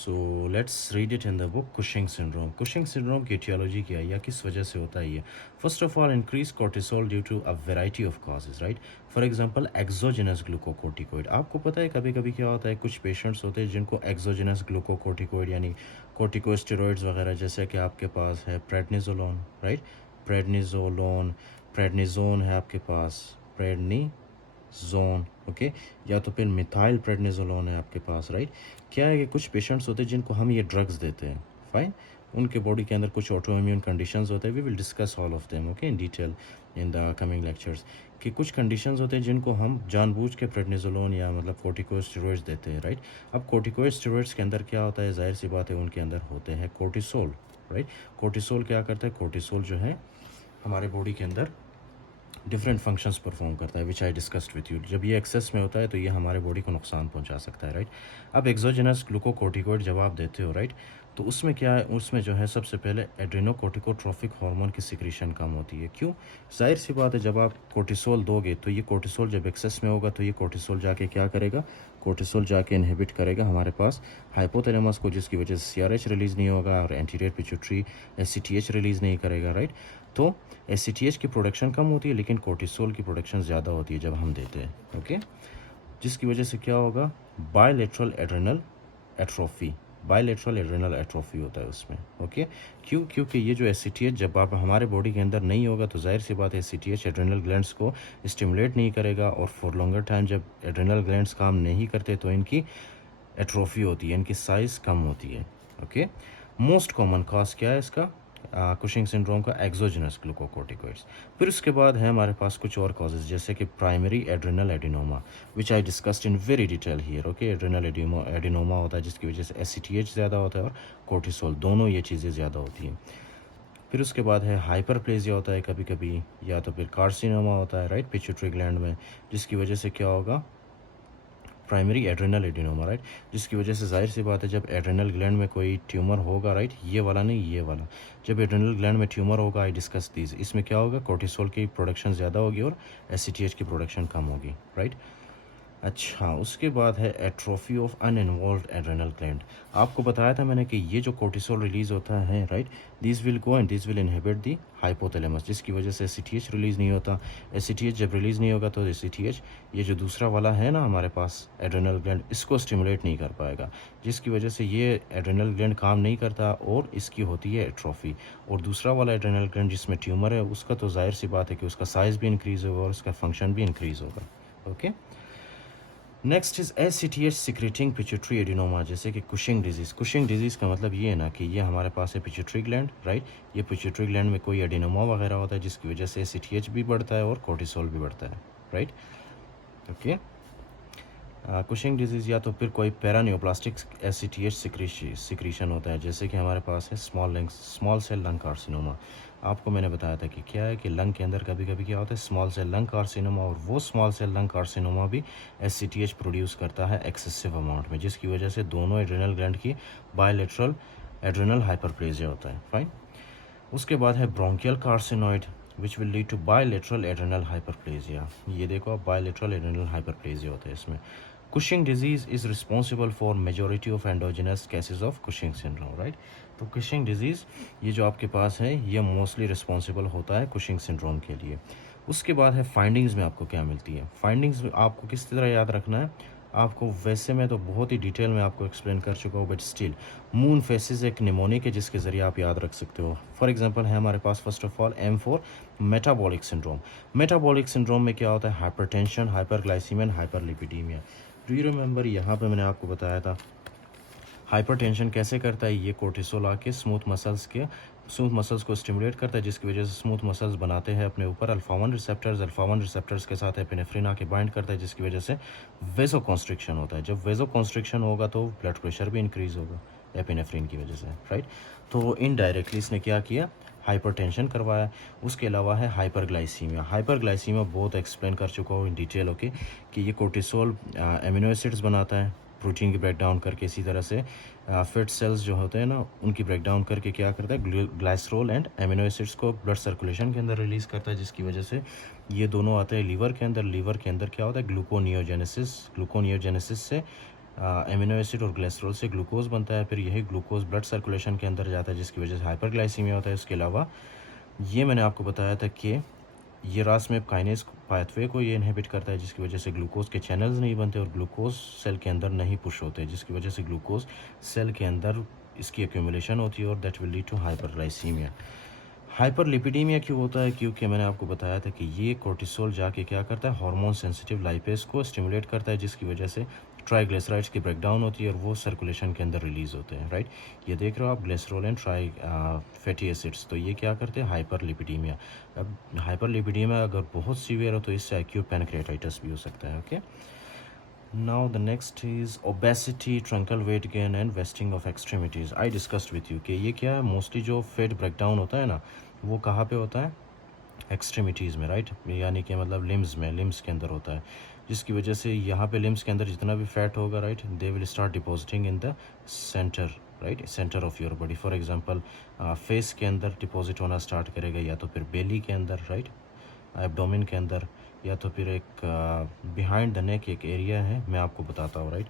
So let's read it in the book Cushing syndrome. Cushing syndrome की etiology क्या है या किस वजह से होता है ये? First of all, increase cortisol due to a variety of causes, right? For example, exogenous glucocorticoid. आपको पता है कभी कभी क्या होता है, कुछ पेशेंट्स होते हैं जिनको एक्सोजेनस ग्लूकोकोर्टिकोइड यानी कोर्टिकोस्टेरॉइड्स वगैरह, जैसे कि आपके पास है प्रेडनिजोलोन, राइट? प्रेडनिजोलोन, प्रेडनिजोन है आपके पास, प्रेडनिजोन, ओके, या तो फिर मिथाइल प्रेडनिजोलोन है आपके पास, राइट? क्या है कि कुछ पेशेंट्स होते हैं जिनको हम ये ड्रग्स देते हैं, फाइन, उनके बॉडी के अंदर कुछ ऑटो इम्यून कंडीशंस होते हैं। We will discuss all of them, okay, in detail in the coming lectures. कि कुछ कंडीशंस होते हैं जिनको हम जानबूझ के प्रेडनिजोलोन या मतलब कोर्टिकोस्टेरॉइड्स देते हैं, राइट? अब कोर्टिकोस्टेरॉइड्स के अंदर क्या होता है, जाहिर सी बात है उनके अंदर होते हैं कोर्टिसोल, राइट? कोर्टिसोल क्या करता है? कोर्टिसोल जो है हमारे बॉडी के अंदर डिफरेंट फंक्शंस परफॉर्म करता है, विच आई डिस्कस्ड विथ यू। जब ये एक्सेस में होता है तो ये हमारे बॉडी को नुकसान पहुंचा सकता है, राइट? अब एक्सोजेनस ग्लूकोकोर्टिकोइड जब आप देते हो, राइट, तो उसमें क्या है, उसमें जो है सबसे पहले एड्रेनोकोर्टिकोट्रोफिक हार्मोन की सिक्रीशन कम होती है। क्यों? जाहिर सी बात है, जब आप कोर्टिसोल दोगे तो ये कोर्टिसोल जब एक्सेस में होगा तो ये कोर्टिसोल जाके क्या करेगा, कोर्टिसोल जाके इनहिबिट करेगा हमारे पास हाइपोथैलेमस को, जिसकी वजह से सीआरएच रिलीज़ नहीं होगा और एंटीरियर पिट्यूटरी एससीटीएच रिलीज़ नहीं करेगा, राइट? तो एससीटीएच की प्रोडक्शन कम होती है लेकिन कोर्टिसोल की प्रोडक्शन ज़्यादा होती है जब हम देते हैं, ओके? जिसकी वजह से क्या होगा, bilateral adrenal atrophy, bilateral adrenal atrophy होता है उसमें, ओके? क्यों? क्योंकि ये जो एससीटीएच जब आप हमारे बॉडी के अंदर नहीं होगा तो जाहिर सी बात है एससीटीएच एड्रेनल ग्लैंड्स को स्टिमुलेट नहीं करेगा, और फॉर लॉन्गर टाइम जब एड्रेनल ग्लैंड्स काम नहीं करते तो इनकी एट्रोफी होती है, इनकी साइज़ कम होती है, ओके? मोस्ट कॉमन कॉज क्या है इसका, कुशिंग सिंड्रोम का? Exogenous glucocorticoids. फिर उसके बाद है हमारे पास कुछ और कॉजेज, जैसे कि primary adrenal adenoma, which I discussed in very detail here, okay? Adrenal adenoma होता है जिसकी वजह से एससीटीएच ज़्यादा होता है और कोर्टिसोल, दोनों ये चीज़ें ज़्यादा होती हैं। फिर उसके बाद है हाइपरप्लेजिया होता है कभी कभी, या तो फिर कार्सिनोमा होता है, राइट, पिट्यूटरी ग्लैंड में, जिसकी वजह से क्या होगा, प्राइमरी एड्रेनल एडिनोमा, राइट? जिसकी वजह से जाहिर सी बात है जब एड्रेनल ग्लैंड में कोई ट्यूमर होगा, राइट, ये वाला नहीं, ये वाला, जब एड्रेनल ग्लैंड में ट्यूमर होगा, आई डिस्कस दीज, इसमें क्या होगा, कोर्टिसोल की प्रोडक्शन ज़्यादा होगी और एससीटीएच की प्रोडक्शन कम होगी, राइट? अच्छा, उसके बाद है एट्रोफी ऑफ अनइन्वॉल्व्ड एड्रेनल ग्लैंड। आपको बताया था मैंने कि ये जो कोर्टिसोल रिलीज़ होता है, right, this will go and this will inhibit the hypothalamus, जिसकी वजह से एससीटीएच रिलीज़ नहीं होता। एससीटीएच जब रिलीज़ नहीं होगा तो एससीटीएच, ये जो दूसरा वाला है ना हमारे पास एड्रेनल ग्लैंड, इसको स्टिमुलेट नहीं कर पाएगा, जिसकी वजह से ये एड्रेनल ग्लैंड काम नहीं करता और इसकी होती है एट्रोफी। और दूसरा वाला एड्रेनल ग्लैंड जिसमें ट्यूमर है उसका तो जाहिर सी बात है कि उसका साइज़ भी इंक्रीज़ होगा और उसका फंक्शन भी इंक्रीज़ होगा, okay? Next is ACTH secreting pituitary adenoma, जैसे कि कुशिंग डिजीज़। कुशिंग डिजीज़ का मतलब ये है ना कि ये हमारे पास है पिट्यूटरी ग्लैंड, राइट? ये पिट्यूटरी ग्लैंड में कोई एडिनोमा वगैरह होता है जिसकी वजह से एससीटीएच भी बढ़ता है और कोर्टिसोल भी बढ़ता है, राइट? ओके। कुशिंग डिजीज़ या तो फिर कोई पैरानियोप्लास्टिक एससीटीएच सिक्रीशन होता है, जैसे कि हमारे पास है स्मॉल सेल लंग कार्सिनोमा। आपको मैंने बताया था कि क्या है कि लंग के अंदर कभी कभी क्या होता है, स्मॉल सेल लंग कार्सिनोमा, और वो स्मॉल सेल लंग कार्सिनोमा भी एससीटीएच प्रोड्यूस करता है एक्सेसिव अमाउंट में, जिसकी वजह से दोनों एड्रेनल ग्लैंड की बायलेटरल एड्रेनल हाइपरप्लेजिया होता है, फाइन। उसके बाद है bronchial carcinoid which will lead to bilateral adrenal hyperplasia. ये देखो, अब बायलेटरल एड्रेनल हाइपरप्लेजिया होता है इसमें। Cushing disease is responsible for majority of endogenous cases of Cushing syndrome, right? तो कुशिंग डिजीज़ ये जो आपके पास है ये मोस्टली रिस्पॉन्सिबल होता है कुशिंग सिंड्रोम के लिए। उसके बाद है फाइंडिंग्स में आपको क्या मिलती है। फाइंडिंग्स आपको किस तरह याद रखना है आपको, वैसे मैं तो बहुत ही डिटेल में आपको एक्सप्लेन कर चुका हूँ, बट स्टिल मून फेसिस एक निमोनिक है जिसके ज़रिए आप याद रख सकते हो। फॉर एग्जांपल है हमारे पास first of all M4 metabolic syndrome. Metabolic syndrome में क्या होता है, hypertension, hyperglycaemia and hyperlipidaemia. Do you remember, यहाँ पे मैंने आपको बताया था हाइपरटेंशन कैसे करता है, ये कोर्टिसोल आके स्मूथ मसल्स को स्टिमुलेट करता है, जिसकी वजह से स्मूथ मसल्स बनाते हैं अपने ऊपर अल्फा 1 रिसेप्टर्स के साथ एपिनेफ्रिन आके बाइंड करता है, जिसकी वजह से वेजो कॉन्स्ट्रिक्शन होता है। जब वेजो कॉन्स्ट्रिक्शन होगा तो ब्लड प्रेशर भी इंक्रीज़ होगा एपिनेफ्रिन की वजह से, राइट? तो इनडायरेक्टली इसने क्या किया, हाइपरटेंशन करवाया। उसके अलावा है हाइपरग्लाइसीमिया। हाइपरग्लाइसीमिया बहुत एक्सप्लेन कर चुका हूँ इन डिटेल, ओके, कि ये कोर्टिसोल एमिनो एसिड्स बनाता है प्रोटीन की ब्रेकडाउन करके, इसी तरह से फेट सेल्स जो होते हैं ना उनकी ब्रेकडाउन करके क्या करता है, ग्लाइसरोल एंड एमिनो एसिड्स को ब्लड सर्कुलेशन के अंदर रिलीज़ करता है, जिसकी वजह से ये दोनों आते हैं लीवर के अंदर। लीवर के अंदर क्या होता है, ग्लूकोनियोजेनेसिस से एमिनो एसिड और ग्लिसरॉल से ग्लूकोज बनता है, फिर यही ग्लूकोज ब्लड सर्कुलेशन के अंदर जाता है जिसकी वजह से हाइपरग्लाइसीमिया होता है। इसके अलावा ये मैंने आपको बताया था कि ये रासमेप काइनेज पाथवे को ये इनहिबिट करता है जिसकी वजह से ग्लूकोज के चैनल्स नहीं बनते और ग्लूकोज सेल के अंदर नहीं पुश होते, जिसकी वजह से ग्लूकोज सेल के अंदर इसकी एक्यूमुलेशन होती है और that will lead to hyperglycemia. Hyperlipidemia क्यों होता है? क्योंकि मैंने आपको बताया था कि ये कोर्टिसोल जाके क्या करता है, हार्मोन सेंसिटिव लाइपेज को स्टिमुलेट करता है जिसकी वजह से ट्राइग्लिसराइड्स की ब्रेकडाउन होती है और वो सर्कुलेशन के अंदर रिलीज़ होते हैं, राइट। ये देख रहे हो आप, glycerol and try fatty acids, तो ये क्या करते हैं, हाइपरलिपिडीमिया। अब हाइपरलिपिडीमिया अगर बहुत सीवियर हो तो इससे एक्यूट पैनक्रियाटाइटिस भी हो सकता है। Okay, now the next is obesity, truncal weight gain and wasting of extremities. I discussed with you कि ये क्या है, मोस्टली जो फैट ब्रेकडाउन होता है ना वो कहाँ पे होता है, एक्सट्रीमिटीज़ में, राइट, यानी कि मतलब लिम्स में, लिम्स के अंदर होता है, जिसकी वजह से यहाँ पे लिम्स के अंदर जितना भी फैट होगा, right, they will start depositing in the centre, right, centre of your body. For example face के अंदर डिपॉजिट होना स्टार्ट करेगा, या तो फिर बेली के अंदर, राइट, एब्डोमेन के अंदर, या तो फिर एक बिहाइंड द नेक एक एरिया है, मैं आपको बताता हूँ, right.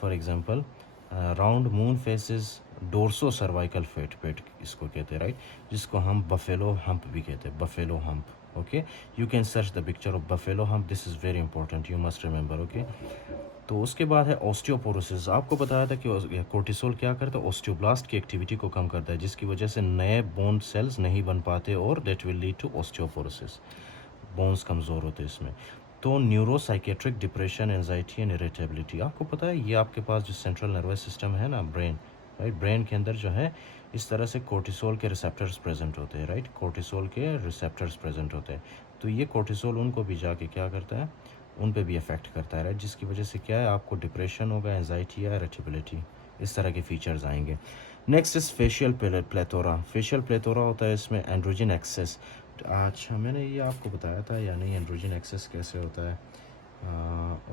For example round moon faces dorsocervical fat, पेट इसको कहते हैं, राइट, जिसको हम बफेलो हम्प भी कहते हैं, buffalo hump. Okay, you can search the picture of buffalo hump, this is very important, you must remember. Okay, तो उसके बाद है ऑस्टियोपोरोसिस। आपको बताया था कि कोर्टिसोल क्या करता है, ऑस्टियोब्लास्ट की एक्टिविटी को कम करता है जिसकी वजह से नए बोन सेल्स नहीं बन पाते और that will lead to osteoporosis, bones कमज़ोर होते हैं इसमें। तो neuropsychiatric depression, anxiety and irritability, आपको पता है ये आपके पास जो सेंट्रल नर्वस सिस्टम है ना, ब्रेन, राइट, ब्रेन के अंदर जो है इस तरह से कोर्टिसोल के रिसेप्टर्स प्रेजेंट होते हैं, राइट, कोर्टिसोल के रिसेप्टर्स प्रेजेंट होते हैं। तो ये कोर्टिसोल उनको भी जाके क्या करता है, उन पे भी अफेक्ट करता है, राइट, जिसकी वजह से क्या है, आपको डिप्रेशन होगा, एंजाइटी या इरिटेबिलिटी, इस तरह के फीचर्स आएंगे। Next is facial plethora. Facial plethora होता है इसमें एंड्रोजन एक्सेस। अच्छा, मैंने ये आपको बताया था या नहीं, एंड्रोजन एक्सेस कैसे होता है?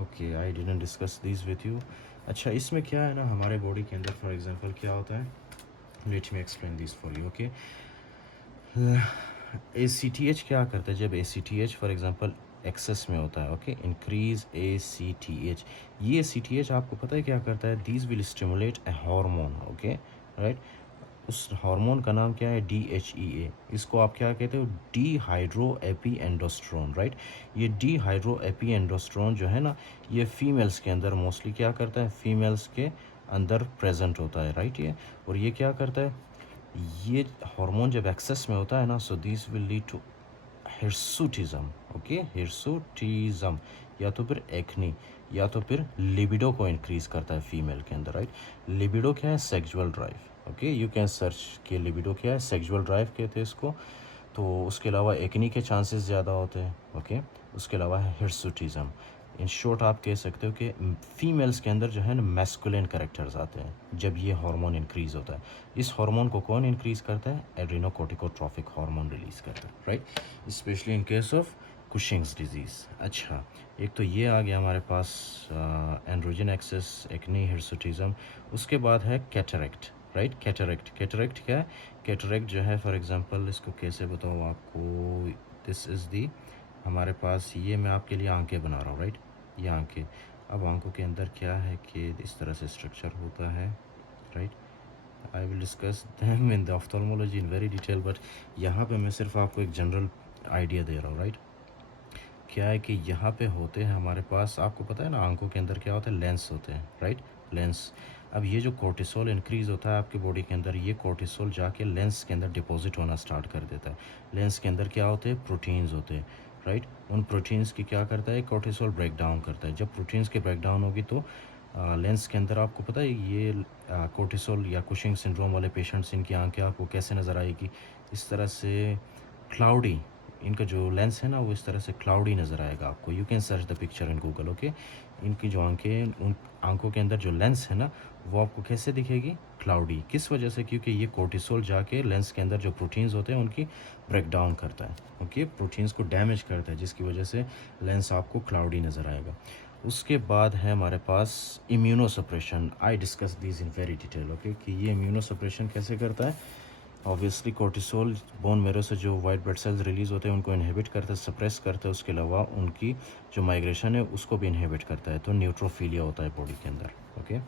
Okay, I didn't discuss this with you. अच्छा, इसमें क्या है ना, हमारे बॉडी के अंदर फॉर एग्जांपल क्या होता है, let me explain this for you. Okay, ACTH क्या करता है, जब ACTH फॉर एग्जांपल एक्सेस में होता है, ओके, इंक्रीज ACTH, ये ACTH आपको पता है क्या करता है, these will stimulate A hormone, okay, right, उस हार्मोन का नाम क्या है, DHEA, इसको आप क्या कहते हो, डी हाइड्रो एपी एंडोस्ट्रोन, राइट। ये डी हाइड्रो एपी एंडोस्ट्रोन जो है ना, ये फीमेल्स के अंदर मोस्टली क्या करता है, फीमेल्स के अंदर प्रेजेंट होता है, राइट, ये, और ये क्या करता है, ये हार्मोन जब एक्सेस में होता है ना, so this will lead to hirsutism, okay, hirsutism, या तो फिर एक्नी, या तो फिर लिबिडो को इंक्रीज करता है फीमेल के अंदर, राइट। लिबिडो क्या है, sexual drive, okay, you can search कि लिबिडो क्या है, सेक्सुअल ड्राइव कहते हैं इसको। तो उसके अलावा एक्नी के चांसेस ज़्यादा होते हैं, ओके। उसके अलावा है हिर्सुटिज्म। इन शॉर्ट आप कह सकते हो कि फीमेल्स के अंदर जो है ना मैस्कुलिन कैरेक्टर्स आते हैं जब ये हार्मोन इंक्रीज़ होता है। इस हार्मोन को कौन इंक्रीज़ करता है, एड्रेनोकोर्टिकोट्रॉफिक हार्मोन रिलीज़ करता है, right, specially in case of Cushing's disease. अच्छा, एक तो ये आ गया हमारे पास एंड्रोजन एक्सेस, एक्नी, हिर्सुटिज्म। उसके बाद है कैटरेक्ट, राइट, कैटरेक्ट। कैटरेक्ट क्या है, कैटरेक्ट जो है फॉर एग्जांपल इसको कैसे बताऊँ आपको, दिस इज़ दी, हमारे पास ये मैं आपके लिए आंखें बना रहा हूँ, राइट, ये आंखें। अब आंखों के अंदर क्या है कि इस तरह से स्ट्रक्चर होता है, right, I will discuss them in the ophthalmology in very detail, but यहाँ पे मैं सिर्फ आपको एक जनरल आइडिया दे रहा हूँ, राइट। क्या है कि यहाँ पे होते हैं हमारे पास, आपको पता है ना आंखों के अंदर क्या होता है, लेंस होते हैं, राइट, लेंस। अब ये जो कोर्टिसोल इंक्रीज़ होता है आपके बॉडी के अंदर, ये कोर्टिसोल जाके लेंस के अंदर डिपॉजिट होना स्टार्ट कर देता है। लेंस के अंदर क्या होते हैं, प्रोटीन्स होते हैं, राइट। उन प्रोटीन्स की क्या करता है, कोर्टिसोल ब्रेक डाउन करता है। जब प्रोटीन्स के ब्रेक डाउन होगी तो लेंस के अंदर, आपको पता है ये कोर्टिसोल या कुशिंग सिंड्रोम वाले पेशेंट्स, इनकी आंखें आपको कैसे नज़र आएगी, इस तरह से क्लाउडी, इनका जो लेंस है ना वो इस तरह से क्लाउडी नज़र आएगा आपको। You can search the picture in Google, okay. इनकी जो आंखें, उन आंखों के अंदर जो लेंस है ना वो आपको कैसे दिखेगी, क्लाउडी। किस वजह से, क्योंकि ये कोर्टिसोल जाके लेंस के अंदर जो प्रोटीन्स होते हैं उनकी ब्रेक डाउन करता है, ओके, प्रोटीन्स को डैमेज करता है, जिसकी वजह से लेंस आपको क्लाउडी नज़र आएगा। उसके बाद है हमारे पास immunosuppression. I discuss this in very detail, okay, कि ये इम्यूनो सप्रेशन कैसे करता है। ऑब्वियसली कोर्टिसोल बोन मेरो से जो वाइट ब्लड सेल्स रिलीज़ होते हैं उनको इनहिबिट करता है, सप्रेस करता है। उसके अलावा उनकी जो माइग्रेशन है उसको भी इनहिबिट करता है, तो न्यूट्रोफिलिया होता है बॉडी के अंदर। ओके,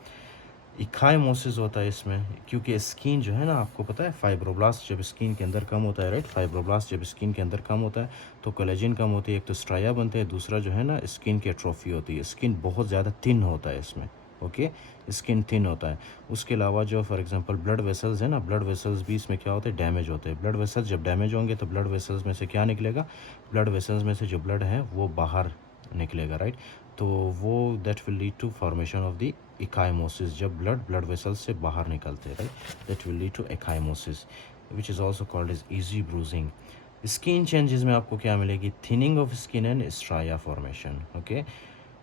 इकाइमोसिस होता है इसमें, क्योंकि स्किन जो है ना, आपको पता है फाइब्रोब्लास्ट जब स्किन के अंदर कम होता है, राइट, फाइब्रोब्लास्ट जब स्किन के अंदर कम होता है तो कोलेजन कम होती है, एक तो स्ट्राइया बनते हैं, दूसरा जो है ना स्किन की एट्रोफी होती है, स्किन बहुत ज़्यादा थिन होता है इसमें। ओके, स्किन थिन होता है। उसके अलावा जो फॉर एग्जांपल ब्लड वेसल्स है ना, ब्लड वेसल्स भी इसमें क्या होते हैं, डैमेज होते हैं। ब्लड वेसल्स जब डैमेज होंगे तो ब्लड वेसल्स में से क्या निकलेगा, ब्लड वेसल्स में से जो ब्लड है वो बाहर निकलेगा, राइट। तो वो that will lead to formation of the ecchymosis, जब ब्लड वेसल्स से बाहर निकलते हैं, right, that will lead to ecchymosis which is also called as easy bruising. Skin changes में आपको क्या मिलेगी, thinning of skin and striae formation. Okay,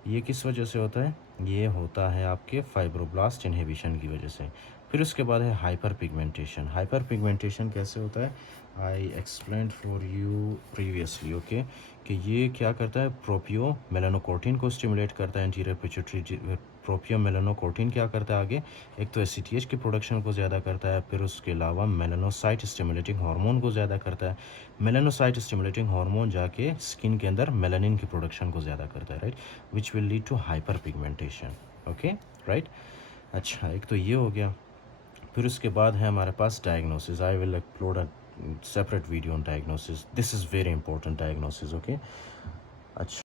ये किस वजह से होता है, ये होता है आपके फाइब्रोब्लास्ट इनहिबिशन की वजह से। फिर उसके बाद है हाइपर पिगमेंटेशन। हाइपर पिगमेंटेशन कैसे होता है, I explained for you previously. Okay, कि ये क्या करता है, प्रोपियो मेलानोकोर्टिन को स्टिमुलेट करता है, एंटीरियर पिट्यूटरी। प्रोपियो मेलानोकोर्टिन क्या करता है आगे, एक तो एसीटीएच की प्रोडक्शन को ज़्यादा करता है, फिर उसके अलावा मेलानोसाइट स्टिमुलेटिंग हार्मोन को ज़्यादा करता है। मेलानोसाइट स्टिमुलेटिंग हार्मोन जाके स्किन के अंदर मेलानिन की प्रोडक्शन को ज़्यादा करता है, right, which will lead to hyper pigmentation. Okay, right. अच्छा, एक तो ये हो गया। फिर उसके बाद है हमारे पास diagnosis. I will upload a separate video on diagnosis, this is very important diagnosis. Okay, अच्छा।